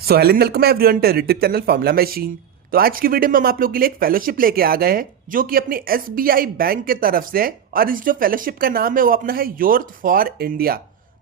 So hello welcome everyone to YouTube channel formula machine. तो आज की वीडियो में हम आप लोगों के लिए एक फेलोशिप लेके आ गए हैं जो कि अपनी एसबीआई बैंक के तरफ से है और इस जो फेलोशिप का नाम है वो अपना है यूथ फॉर इंडिया।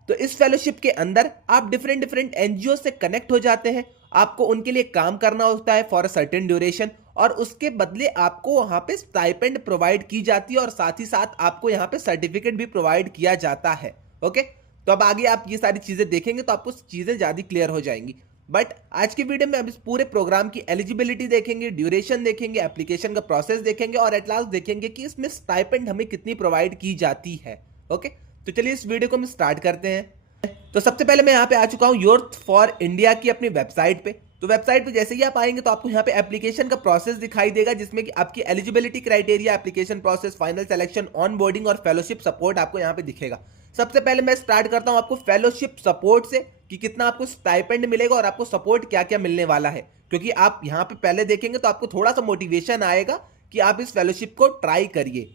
तो इस फेलोशिप के अंदर आप डिफरेंट डिफरेंट एनजीओ से कनेक्ट हो जाते हैं, आपको उनके लिए काम करना होता है फॉर अ सर्टेन ड्यूरेशन और उसके बदले आपको वहां पे स्टाइपेंड प्रोवाइड की जाती है और साथ ही साथ आपको यहाँ पे सर्टिफिकेट भी प्रोवाइड किया जाता है। ओके, तो अब आगे आप ये सारी चीजें देखेंगे तो आपको चीजें ज्यादा क्लियर हो जाएंगी। बट आज की वीडियो में अब इस पूरे प्रोग्राम की एलिजिबिलिटी देखेंगे, ड्यूरेशन देखेंगे, एप्लीकेशन का प्रोसेस देखेंगे और एट लास्ट देखेंगे कि इसमें स्टाइपेंड हमें कितनी प्रोवाइड की जाती है। ओके, तो चलिए इस वीडियो को हम स्टार्ट करते हैं। तो सबसे पहले मैं यहाँ पे आ चुका हूँ यूथ फॉर इंडिया की अपनी वेबसाइट पे। तो वेबसाइट पे जैसे ही आप आएंगे तो आपको यहाँ पे एप्लीकेशन का प्रोसेस दिखाई देगा जिसमें कि आपकी eligibility criteria, application process, final selection, on boarding और फेलोशिप सपोर्ट आपको यहाँ पे दिखेगा। सबसे पहले मैं स्टार्ट करता हूँ आपको फेलोशिप सपोर्ट से कि कितना आपको स्टाइपेंड मिलेगा और आपको सपोर्ट क्या क्या मिलने वाला है, क्योंकि आप यहाँ पे पहले देखेंगे तो आपको थोड़ा सा मोटिवेशन आएगा कि आप इस फेलोशिप को ट्राई करिए।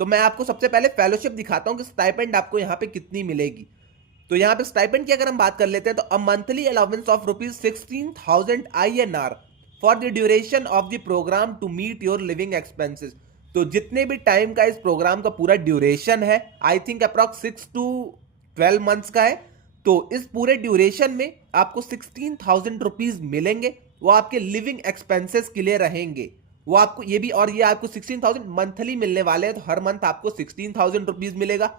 तो मैं आपको सबसे पहले फेलोशिप दिखाता हूँ कि स्टाइपेंड आपको यहाँ पे कितनी मिलेगी। तो यहाँ पे स्टाइपेंड की अगर हम बात कर लेते हैं तो a monthly allowance of ₹16,000 INR for the duration of the program to meet your living expenses. तो जितने भी टाइम का इस प्रोग्राम का पूरा ड्यूरेशन है, I think approx 6 to 12 months का है, तो इस पूरे ड्यूरेशन में आपको ₹16,000 मिलेंगे। वो आपके लिविंग एक्सपेंसेस के लिए रहेंगे। वो आपको ये भी, और ये आपको 16,000 मंथली मिलने वाले हैं, तो हर मंथ आपको ₹16,000 मिलेगा।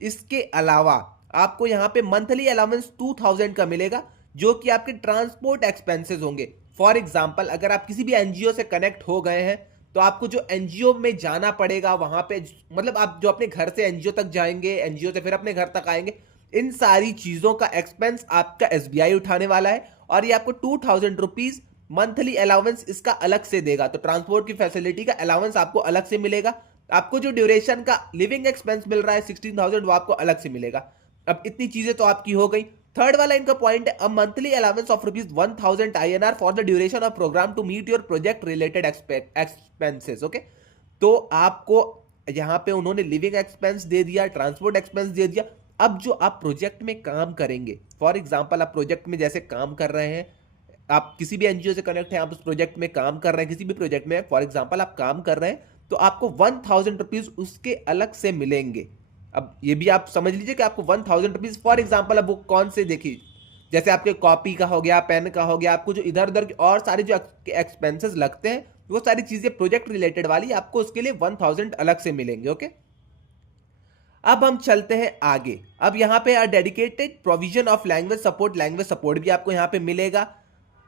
इसके अलावा आपको यहाँ पे मंथली अलाउंस 2,000 का मिलेगा जो कि आपके ट्रांसपोर्ट एक्सपेंसेस होंगे। फॉर एग्जाम्पल अगर आप किसी भी एनजीओ से कनेक्ट हो गए हैं तो आपको जो एनजीओ में जाना पड़ेगा वहां पे, मतलब आप जो अपने घर से एनजीओ तक जाएंगे, एनजीओ से फिर अपने घर तक आएंगे, इन सारी चीजों का एक्सपेंस आपका एसबीआई उठाने वाला है और ये आपको ₹2,000 मंथली अलाउंस इसका अलग से देगा। तो ट्रांसपोर्ट की फैसिलिटी का अलाउंस आपको अलग से मिलेगा। आपको जो ड्यूरेशन का लिविंग एक्सपेंस मिल रहा है 16,000 वो आपको अलग से मिलेगा। अब इतनी चीजें तो आपकी हो गई। थर्ड वाला इनका पॉइंट है a monthly allowance of ₹1,000 INR for the duration of program to meet your project related expenses. Okay, तो आपको यहां पे उन्होंने लिविंग एक्सपेंस दे दिया, ट्रांसपोर्ट एक्सपेंस दे दिया। अब जो आप प्रोजेक्ट में काम करेंगे, फॉर एग्जाम्पल आप प्रोजेक्ट में जैसे काम कर रहे हैं, आप किसी भी एनजीओ से कनेक्ट हैं, आप उस प्रोजेक्ट में काम कर रहे हैं, किसी भी प्रोजेक्ट में फॉर एग्जाम्पल आप काम कर रहे हैं, तो आपको ₹1,000 उसके अलग से मिलेंगे। अब ये भी आप समझ लीजिए कि आपको ₹1,000 फॉर एग्जाम्पल, अब वो कौन से देखिए, जैसे आपके कॉपी का हो गया, पेन का हो गया, आपको जो इधर उधर और सारे जो एक्सपेंसेस लगते हैं वो सारी चीजें प्रोजेक्ट रिलेटेड वाली आपको उसके लिए 1,000 अलग से मिलेंगे। ओके, अब हम चलते हैं आगे। अब यहाँ पे dedicated provision of language support भी आपको यहाँ पे मिलेगा।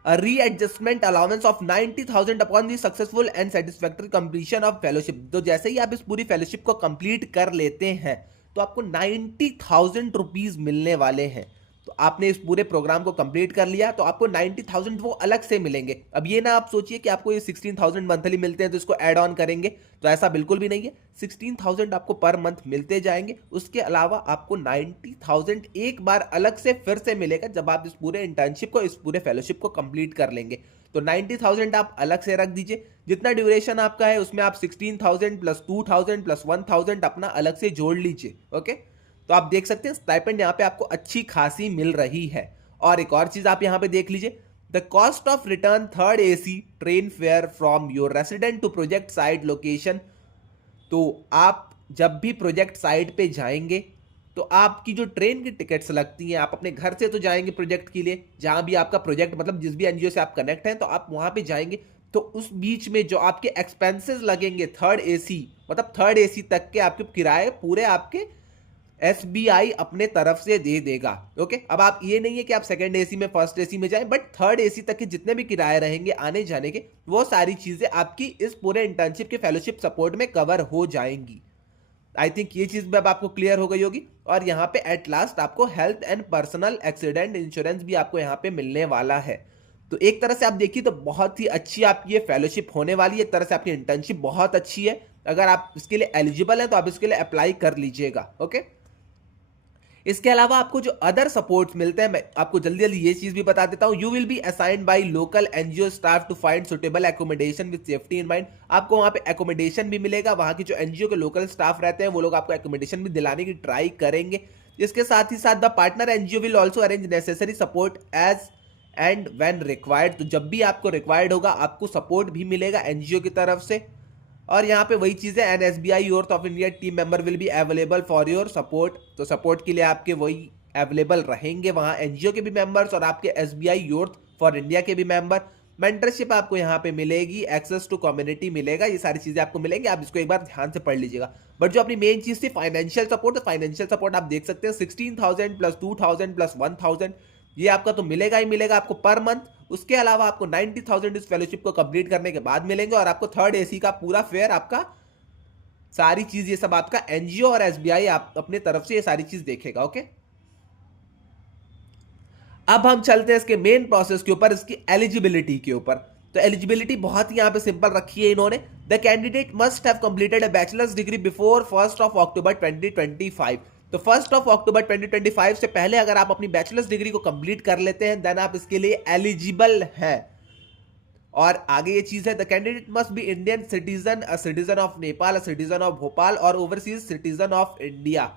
Readjustment allowance of 90,000 upon the successful and satisfactory completion of fellowship. तो जैसे ही आप इस पूरी फेलोशिप को कंप्लीट कर लेते हैं तो आपको ₹90,000 मिलने वाले हैं। तो आपने इस पूरे प्रोग्राम को कंप्लीट कर लिया तो आपको 90,000 वो अलग से मिलेंगे। अब ये ना आप सोचिए कि आपको ये 16,000 मंथली मिलते हैं तो इसको ऐड ऑन करेंगे, तो ऐसा बिल्कुल भी नहीं है। 16,000 आपको पर मंथ मिलते जाएंगे। उसके अलावा आपको 90,000 एक बार अलग से फिर से मिलेगा जब आप इस पूरे इंटर्नशिप को, इस पूरे फेलोशिप को कंप्लीट कर लेंगे। तो 90,000 आप अलग से रख दीजिए। जितना ड्यूरेशन आपका है उसमें आप 16,000 प्लस 2,000 प्लस 1,000 अपना अलग से जोड़ लीजिए। ओके, तो आप देख सकते हैं स्टाइपेंड यहाँ पे आपको अच्छी खासी मिल रही है। और एक और चीज आप यहाँ पे देख लीजिए, the cost of return third AC train fare from your resident to project site location. तो आप जब भी प्रोजेक्ट साइट पे जाएंगे तो आपकी जो ट्रेन की टिकट्स लगती हैं, आप अपने घर से तो जाएंगे प्रोजेक्ट के लिए, जहां भी आपका प्रोजेक्ट, मतलब जिस भी एनजीओ से आप कनेक्ट हैं तो आप वहां पे जाएंगे, तो उस बीच में जो आपके एक्सपेंसेस लगेंगे थर्ड एसी, मतलब थर्ड एसी तक के आपके किराए पूरे आपके एसबीआई अपने तरफ से दे देगा। ओके, अब आप ये नहीं है कि आप सेकंड एसी में, फर्स्ट एसी में जाएं, बट थर्ड एसी तक के जितने भी किराए रहेंगे आने जाने के, वो सारी चीजें आपकी इस पूरे इंटर्नशिप के फेलोशिप सपोर्ट में कवर हो जाएंगी। आई थिंक ये चीज भी अब आपको क्लियर हो गई होगी। और यहाँ पे एट लास्ट आपको health and personal accident insurance भी आपको यहाँ पे मिलने वाला है। तो एक तरह से आप देखिए तो बहुत ही अच्छी आपकी ये फेलोशिप होने वाली है। एक तरह से आपकी इंटर्नशिप बहुत अच्छी है। अगर आप इसके लिए एलिजिबल हैं तो आप इसके लिए अप्लाई कर लीजिएगा। ओके, इसके अलावा आपको जो अदर सपोर्ट्स मिलते हैं, मैं आपको जल्दी जल्दी ये चीज भी बता देता हूं। You will be assigned by local NGO staff to find suitable accommodation with safety in mind. आपको वहां पे एकोमोडेशन भी मिलेगा, वहां की जो एनजीओ के लोकल स्टाफ रहते हैं वो लोग आपको एकोमोडेशन भी दिलाने की ट्राई करेंगे। इसके साथ ही साथ the partner NGO will also arrange necessary support as and when required, तो जब भी आपको रिक्वायर्ड होगा आपको सपोर्ट भी मिलेगा एनजीओ की तरफ से। और यहाँ पे वही चीज़ है, an SBI youth of India team member will be available for your support, तो सपोर्ट के लिए आपके वही अवेलेबल रहेंगे वहाँ एनजीओ के भी मेंबर्स और आपके एसबीआई यूथ फॉर इंडिया के भी मेंबर। मेंटरशिप आपको यहाँ पे मिलेगी, एक्सेस टू कम्युनिटी मिलेगा, ये सारी चीजें आपको मिलेंगी, आप इसको एक बार ध्यान से पढ़ लीजिएगा। बट जो अपनी मेन चीज थी फाइनेंशियल सपोर्ट, तो फाइनेंशियल सपोर्ट आप देख सकते हैं 16,000 प्लस 2,000 प्लस 1,000 ये आपका तो मिलेगा ही मिलेगा आपको पर मंथ। उसके अलावा आपको 90,000 इस फेलोशिप को कंप्लीट करने के बाद मिलेंगे और आपको थर्ड एसी का पूरा फेयर, आपका सारी चीज ये सब आपका एनजीओ और एसबीआई आप अपने तरफ से ये सारी चीज देखेगा। ओके, अब हम चलते हैं इसके मेन प्रोसेस के ऊपर, इसकी एलिजिबिलिटी के ऊपर। तो एलिजिबिलिटी बहुत ही यहां पे सिंपल रखी है इन्होंने, the candidate must have completed a bachelors degree before 1 अक्टूबर 2025। तो 1 अक्टूबर 2025 से पहले अगर आप अपनी बैचलर्स डिग्री को कंप्लीट कर लेते हैं देन आप इसके लिए एलिजिबल हैं। और आगे ये चीज है, the candidate must B Indian citizen, a citizen of Nepal, a citizen of Bhopal और ओवरसीज सिटीजन ऑफ इंडिया।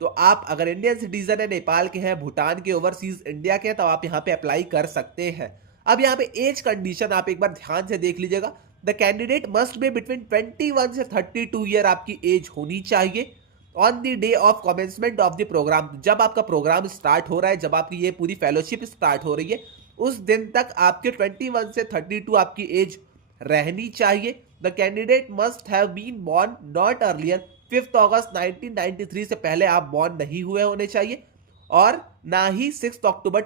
तो आप अगर इंडियन सिटीजन है, नेपाल के हैं, भूटान के, ओवरसीज इंडिया के हैं, तो आप यहाँ पे अप्लाई कर सकते हैं। अब यहाँ पे एज कंडीशन आप एक बार ध्यान से देख लीजिएगा, the candidate must be between 21 से 32 ईयर आपकी एज होनी चाहिए on the day of commencement of the program. जब आपका प्रोग्राम स्टार्ट हो रहा है, जब आपकी ये पूरी फेलोशिप स्टार्ट हो रही है, उस दिन तक आपके 21 से 32 आपकी एज रहनी चाहिए। The candidate must have been born not earlier 5 अगस्त 1993 से पहले आप बॉर्न नहीं हुए होने चाहिए, और ना ही 6 अक्टूबर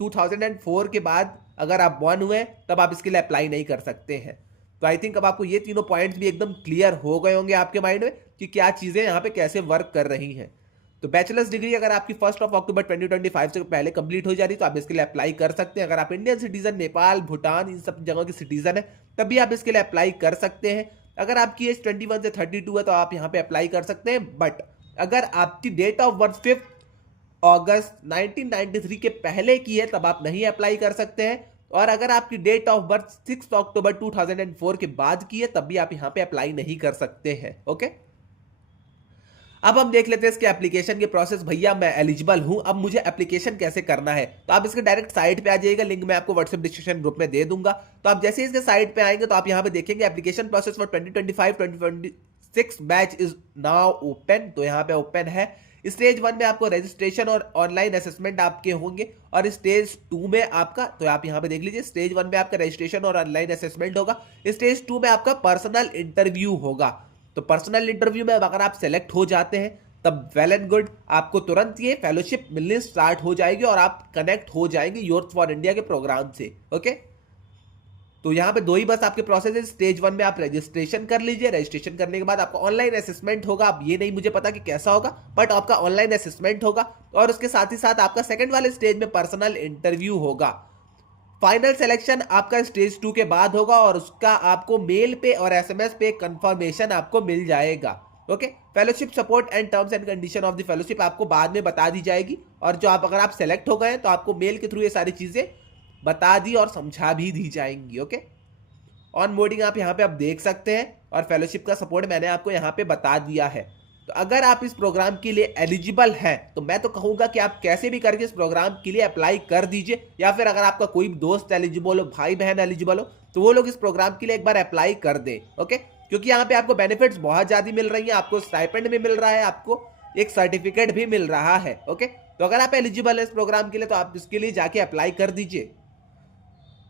2004 के बाद अगर आप बॉर्न हुए तब आप इसके लिए अप्लाई नहीं कर सकते हैं। तो आई थिंक अब आपको ये तीनों पॉइंट्स भी एकदम क्लियर हो गए होंगे आपके माइंड में कि क्या चीजें यहाँ पे कैसे वर्क कर रही हैं। तो बैचलर्स डिग्री अगर आपकी 1 अक्टूबर 2025 से पहले कंप्लीट हो जा रही तो आप इसके लिए अप्लाई कर सकते हैं। अगर आप इंडियन सिटीजन, नेपाल, भूटान, इन सब जगहों के सिटीजन है तब भी आप इसके लिए अप्लाई कर सकते हैं। अगर आपकी एज 21 से 32 है तो आप यहाँ पे अप्लाई कर सकते हैं। बट अगर आपकी डेट ऑफ बर्थ 5 अगस्त 1993 के पहले की है तब आप नहीं अप्लाई कर सकते हैं, और अगर आपकी डेट ऑफ बर्थ 6 अक्टूबर 2004 के बाद की है तब भी आप यहाँ पे अप्लाई नहीं कर सकते हैं। ओके, अब हम देख लेते हैं इसके एप्लीकेशन के प्रोसेस। भैया मैं एलिजिबल हूं, अब मुझे एप्लीकेशन कैसे करना है, तो आप इसके डायरेक्ट साइट पे आ जाइएगा, लिंक मैं आपको व्हाट्सएप डिस्क्रिप्शन ग्रुप में दे दूंगा। तो आप जैसे इसके साइट पे आएंगे तो आप यहां पे देखेंगे application process for 2025-2026 batch is now open. तो यहां पे ओपन है। स्टेज 1 में आपको रजिस्ट्रेशन और ऑनलाइन असेसमेंट आपके होंगे, और स्टेज 2 में आपका, तो आप यहां पे देख लीजिए, स्टेज 1 में आपका रजिस्ट्रेशन और ऑनलाइन असेसमेंट होगा, स्टेज 2 में आपका पर्सनल इंटरव्यू होगा। तो पर्सनल इंटरव्यू में अगर आप सेलेक्ट हो जाते हैं तब वेल एंड गुड, आपको तुरंत ये फेलोशिप मिलनी स्टार्ट हो जाएगी और आप कनेक्ट हो जाएंगे यूथ फॉर इंडिया के प्रोग्राम से। ओके, तो यहाँ पे दो ही बस आपके प्रोसेस है। स्टेज 1 में आप रजिस्ट्रेशन कर लीजिए, रजिस्ट्रेशन करने के बाद आपका ऑनलाइन असेसमेंट होगा। अब ये नहीं मुझे पता कि कैसा होगा, बट आपका ऑनलाइन असेसमेंट होगा, और उसके साथ ही साथ आपका सेकंड वाले स्टेज में पर्सनल इंटरव्यू होगा। फाइनल सिलेक्शन आपका स्टेज 2 के बाद होगा, और उसका आपको मेल पे और एसएमएस पे कंफर्मेशन आपको मिल जाएगा। Okay, fellowship support and terms and condition of the fellowship आपको बाद में बता दी जाएगी, और जो आप अगर आप सेलेक्ट हो गए तो आपको मेल के थ्रू ये सारी चीजें बता दी और समझा भी दी जाएंगी। ओके, ऑन बोर्डिंग आप यहाँ पे आप देख सकते हैं, और फेलोशिप का सपोर्ट मैंने आपको यहाँ पे बता दिया है। तो अगर आप इस प्रोग्राम के लिए एलिजिबल हैं तो मैं तो कहूंगा कि आप कैसे भी करके इस प्रोग्राम के लिए अप्लाई कर दीजिए, या फिर अगर आपका कोई दोस्त एलिजिबल हो, भाई बहन एलिजिबल हो, तो वो लोग इस प्रोग्राम के लिए एक बार अप्लाई कर दें। ओके, क्योंकि यहाँ पे आपको बेनिफिट्स बहुत ज्यादा मिल रही हैं, आपको स्टाइपेंड भी मिल रहा है, आपको एक सर्टिफिकेट भी मिल रहा है। ओके, तो अगर आप एलिजिबल है इस प्रोग्राम के लिए तो आप इसके लिए जाके अप्लाई कर दीजिए।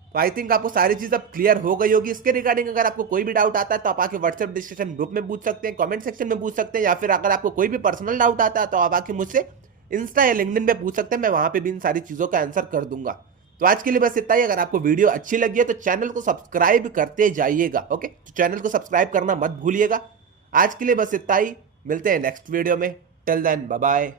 तो आई थिंक आपको सारी चीज अब क्लियर हो गई होगी। इसके रिगार्डिंग अगर आपको कोई भी डाउट आता है तो आप आके व्हाट्सएप डिस्कशन ग्रुप में पूछ सकते हैं, कमेंट सेक्शन में पूछ सकते हैं, या फिर अगर आपको कोई भी पर्सनल डाउट आता है तो आप आके मुझसे इंस्टा या लिंक्डइन पे पूछ सकते हैं, मैं वहां पे भी इन सारी चीजों का आंसर कर दूंगा। तो आज के लिए बस इतना ही। अगर आपको वीडियो अच्छी लगी है तो चैनल को सब्सक्राइब करते जाइएगा। ओके, तो चैनल को सब्सक्राइब करना मत भूलिएगा। आज के लिए बस इतना ही, मिलते हैं नेक्स्ट वीडियो में। Till then bye bye.